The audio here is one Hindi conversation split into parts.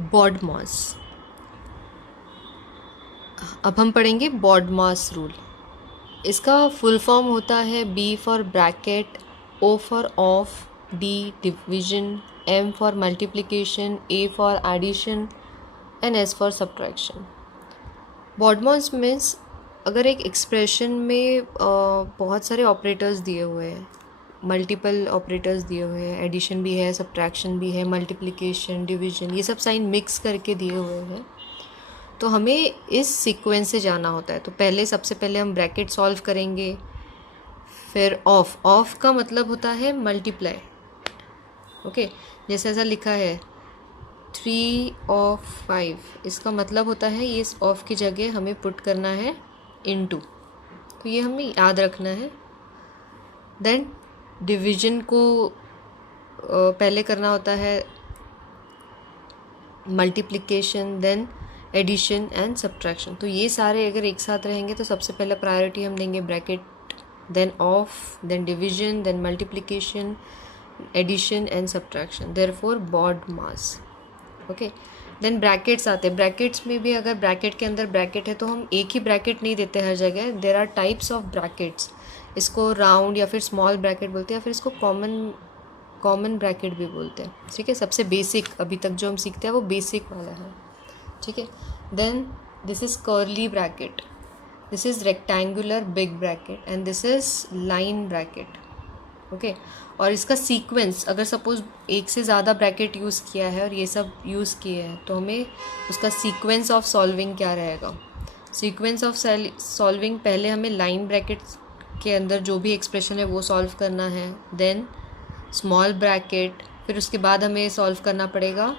बॉडमॉस। अब हम पढ़ेंगे बॉडमॉस रूल। इसका फुल फॉर्म होता है B for bracket, O for of, D division, M for multiplication, A for addition and S for subtraction. BODMAS means अगर एक एक्सप्रेशन में बहुत सारे ऑपरेटर्स दिए हुए हैं, मल्टीपल ऑपरेटर्स दिए हुए हैं, एडिशन भी है, सब्ट्रैक्शन भी है, मल्टीप्लिकेशन, डिवीजन, ये सब साइन मिक्स करके दिए हुए हैं, तो हमें इस सीक्वेंस से जाना होता है। तो सबसे पहले हम ब्रैकेट सॉल्व करेंगे, फिर ऑफ का मतलब होता है मल्टीप्लाई। ओके, जैसे ऐसा लिखा है 3 of 5, इसका मतलब होता है ये ऑफ की जगह हमें पुट करना है इनटू, तो ये हमें याद रखना है। देन डिवीजन को पहले करना होता है multiplication, then addition and subtraction. तो ये सारे अगर एक साथ रहेंगे तो सबसे पहले प्रायोरिटी हम देंगे bracket, then of, then division, then multiplication, addition and subtraction, therefore BODMAS. Okay, then brackets आते हैं। ब्रैकेट्स में भी अगर ब्रैकेट के अंदर ब्रैकेट है तो हम एक ही ब्रैकेट नहीं देते हर जगह, there are types of brackets. इसको राउंड या फिर स्मॉल ब्रैकेट बोलते हैं, या फिर इसको कॉमन ब्रैकेट भी बोलते हैं। ठीक है, सबसे बेसिक अभी तक जो हम सीखते हैं वो बेसिक वाला है। ठीक है, then this is curly bracket, this is rectangular big bracket and this is line bracket. Okay, और इसका सीक्वेंस, अगर सपोज एक से ज़्यादा ब्रैकेट यूज़ किया है और ये सब यूज़ किए हैं, तो हमें उसका सीक्वेंस ऑफ सॉल्विंग क्या रहेगा। सीक्वेंस ऑफ सॉल्विंग, पहले हमें लाइन ब्रैकेट के अंदर जो भी एक्सप्रेशन है वो सॉल्व करना है, देन स्मॉल ब्रैकेट, फिर उसके बाद हमें सॉल्व करना पड़ेगा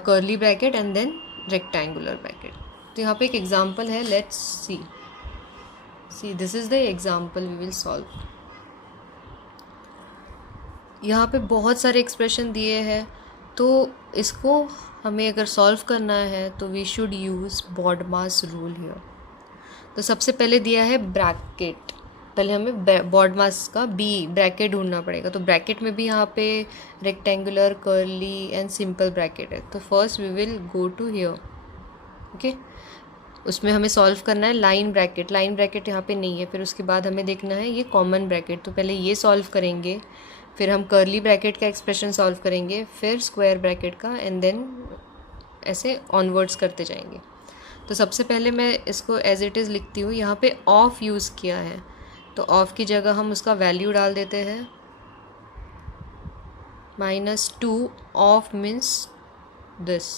curly bracket and then rectangular bracket. तो यहाँ पे एक एग्जांपल है, let's see this is the example we will solve. यहाँ पे बहुत सारे एक्सप्रेशन दिए हैं, तो इसको हमें अगर सॉल्व करना है तो we should use BODMAS rule here. तो सबसे पहले दिया है ब्रैकेट, पहले हमें बॉडमॉस का बी ब्रैकेट ढूंढना पड़ेगा। तो ब्रैकेट में भी यहाँ पे rectangular, curly and simple bracket है। तो first we will go to here. Okay, उसमें हमें सॉल्व करना है लाइन ब्रैकेट। लाइन ब्रैकेट यहाँ पे नहीं है, फिर उसके बाद हमें देखना है ये कॉमन ब्रैकेट। तो पहले ये सॉल्व करेंगे, फिर हम कर्ली ब्रैकेट का एक्सप्रेशन सॉल्व करेंगे, फिर स्क्वायर ब्रैकेट का, एंड देन ऐसे ऑनवर्ड्स करते जाएंगे। तो सबसे पहले मैं इसको एज इट इज़ लिखती हूँ। यहाँ पे ऑफ यूज़ किया है, तो ऑफ की जगह हम उसका वैल्यू डाल देते हैं -2। Of means this,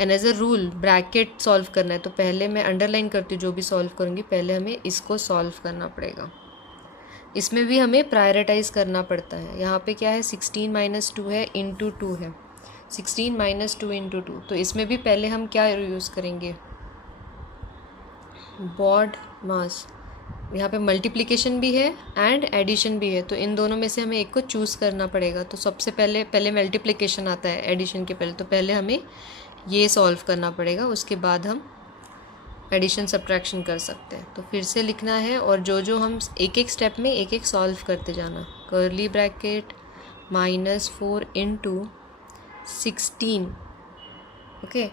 and as a rule bracket solve करना है, तो पहले मैं अंडरलाइन करती हूँ जो भी सॉल्व करूँगी, पहले हमें इसको सॉल्व करना पड़ेगा। इसमें भी हमें प्रायोरिटाइज़ करना पड़ता है। यहाँ पे क्या है, 16 - 2 है, इंटू 2 है, 16 - 2 इंटू 2। तो इसमें भी पहले हम क्या यूज़ करेंगे, बॉडमॉस। यहाँ पे मल्टीप्लिकेशन भी है एंड एडिशन भी है, तो इन दोनों में से हमें एक को चूज़ करना पड़ेगा। तो सबसे पहले मल्टीप्लिकेशन आता है एडिशन के पहले, तो पहले हमें ये सॉल्व करना पड़ेगा, उसके बाद हम एडिशन सब्ट्रैक्शन कर सकते हैं। तो फिर से लिखना है, और जो हम एक एक स्टेप में एक एक सॉल्व करते जाना। Curly bracket -4 into 16। Okay,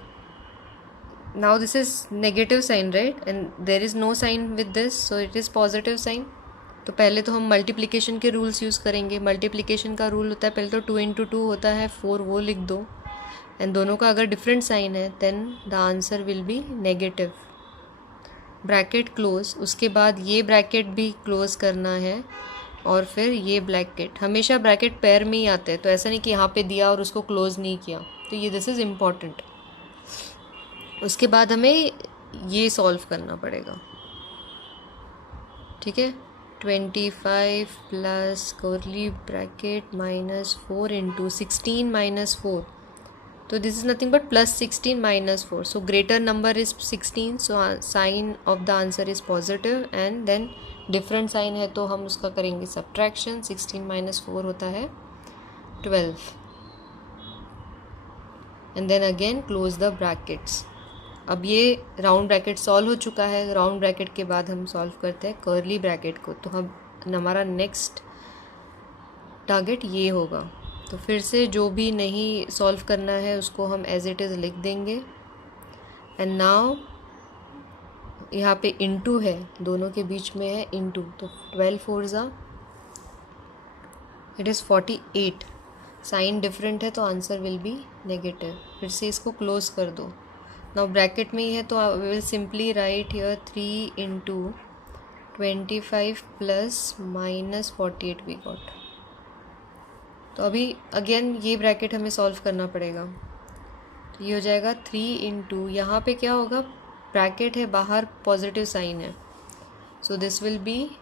now this is negative sign, right, and there is no sign with this, so it is positive sign. तो पहले तो हम मल्टीप्लिकेशन के रूल्स यूज़ करेंगे। मल्टीप्लिकेशन का रूल होता है, पहले तो 2 इंटू 2 होता है 4, वो लिख दो, एंड दोनों का अगर डिफरेंट साइन है then the answer will be negative. Bracket close, उसके बाद ये ब्रैकेट भी क्लोज करना है, और फिर ये ब्रैकेट, हमेशा ब्रैकेट पैर में ही आते हैं, तो ऐसा नहीं कि यहाँ पे दिया और उसको क्लोज नहीं किया। तो ये दिस इज़ इम्पॉर्टेंट। उसके बाद हमें ये सॉल्व करना पड़ेगा। ठीक है, 25 प्लस कर्ली ब्रैकेट -4 इंटू 16 - 4, तो this is nothing but +16 - 4, so greater number is 16, so sign of the answer is positive, and then different sign है तो हम उसका करेंगे subtraction। 16 - 4 होता है 12, and then again close the brackets। अब ये राउंड ब्रैकेट सॉल्व हो चुका है। राउंड ब्रैकेट के बाद हम सॉल्व करते हैं कर्ली ब्रैकेट को। तो हम हमारा नेक्स्ट टारगेट ये होगा। तो फिर से जो भी नहीं सॉल्व करना है उसको हम एज इट इज़ लिख देंगे। एंड नाउ यहाँ पे इंटू है, दोनों के बीच में है इंटू, तो 12 4 ज़ा इट इज़ 48। साइन डिफरेंट है तो आंसर विल बी नेगेटिव। फिर से इसको क्लोज कर दो। नाउ ब्रैकेट में ही है तो we will simply write here 3 into 25 plus minus 48 we got. तो अभी अगेन ये ब्रैकेट हमें सॉल्व करना पड़ेगा। तो ये हो जाएगा 3 इंटू, यहाँ पे क्या होगा, ब्रैकेट है बाहर पॉजिटिव साइन है, so this will be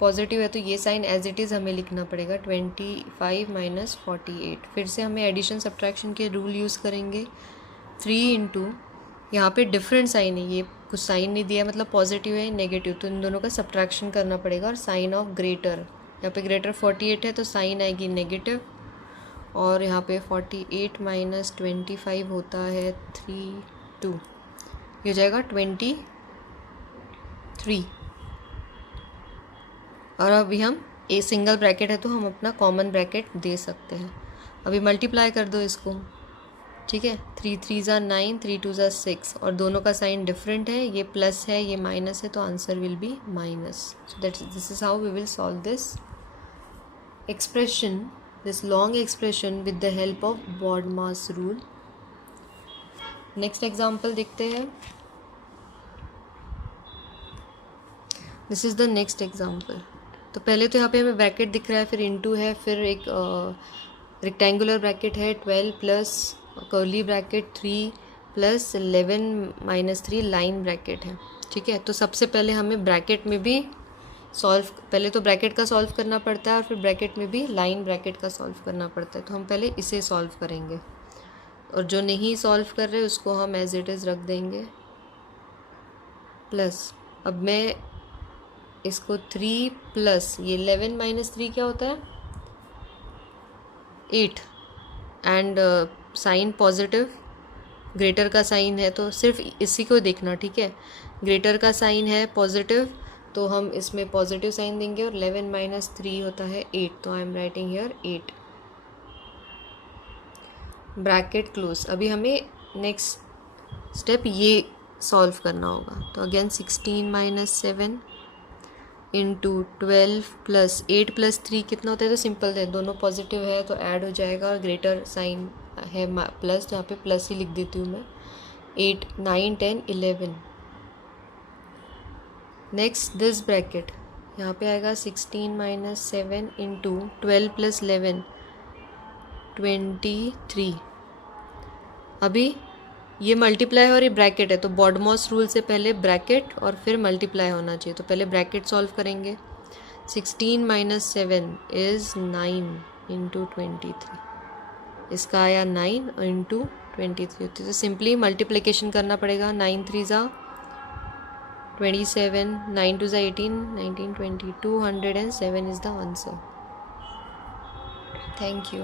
positive है तो ये साइन एज इट इज़ हमें लिखना पड़ेगा 25 माइनस 48। फिर से हमें एडिशन सब्ट्रैक्शन के रूल यूज़ करेंगे। 3 इंटू, यहाँ पे डिफरेंट साइन है, ये कुछ साइन नहीं दिया मतलब पॉजिटिव है नेगेटिव, तो इन दोनों का सब्ट्रैक्शन करना पड़ेगा। और साइन ऑफ ग्रेटर, यहाँ पे ग्रेटर 48 है तो साइन आएगी नेगेटिव, और यहाँ पे 48 माइनस 25 होता है 3 2, ये हो जाएगा 23। और अभी हम ए सिंगल ब्रैकेट है तो हम अपना कॉमन ब्रैकेट दे सकते हैं। अभी मल्टीप्लाई कर दो इसको, ठीक है। 3 3 ज़ा 9, 3 2 ज़ा 6, और दोनों का साइन डिफरेंट है, ये प्लस है ये माइनस है, तो answer will be minus. So that this is how we will solve this expression, this long expression with the help of BODMAS rule. Next example देखते हैं। This is the next example. तो पहले तो यहाँ पे हमें ब्रैकेट दिख रहा है, फिर इंटू है, फिर एक रेक्टेंगुलर ब्रैकेट है 12 plus curly bracket 3 plus 11 minus 3 line bracket है, ठीक है। तो सबसे पहले हमें ब्रैकेट में भी सॉल्व, पहले तो ब्रैकेट का सॉल्व करना पड़ता है और फिर ब्रैकेट में भी लाइन ब्रैकेट का सॉल्व करना पड़ता है। तो हम पहले इसे सॉल्व करेंगे, और जो नहीं सॉल्व कर रहे उसको हम एज इट इज़ रख देंगे प्लस। अब मैं इसको 3 प्लस ये 11 माइनस 3 क्या होता है 8, एंड साइन पॉजिटिव, ग्रेटर का साइन है तो सिर्फ इसी को देखना, ठीक है। ग्रेटर का साइन है पॉजिटिव तो हम इसमें पॉजिटिव साइन देंगे, और 11 माइनस 3 होता है 8, तो I am writing here 8 bracket close. अभी हमें नेक्स्ट स्टेप ये सॉल्व करना होगा। तो again 16 minus 7 into 12 plus 8 plus 3 कितना होता है, तो सिंपल है, दोनों पॉजिटिव है तो ऐड हो जाएगा, और ग्रेटर साइन है प्लस, तो यहाँ पे प्लस ही लिख देती हूँ मैं। 8 9 10 11। नेक्स्ट दिस ब्रैकेट, यहाँ पे आएगा 16 माइनस 7 इंटू 12 प्लस 11 23। अभी ये मल्टीप्लाई और ये ब्रैकेट है तो बॉडमॉस रूल से पहले ब्रैकेट और फिर मल्टीप्लाई होना चाहिए, तो पहले ब्रैकेट सॉल्व करेंगे। 16 माइनस 7 इज़ 9 इंटू 23, इसका आया 9 इंटू 23 होती है, तो सिंपली मल्टीप्लिकेशन करना पड़ेगा। 9 3 ज़ा 27, 9 2 ज़ा 18, 19 20, 207 is the answer. Thank you.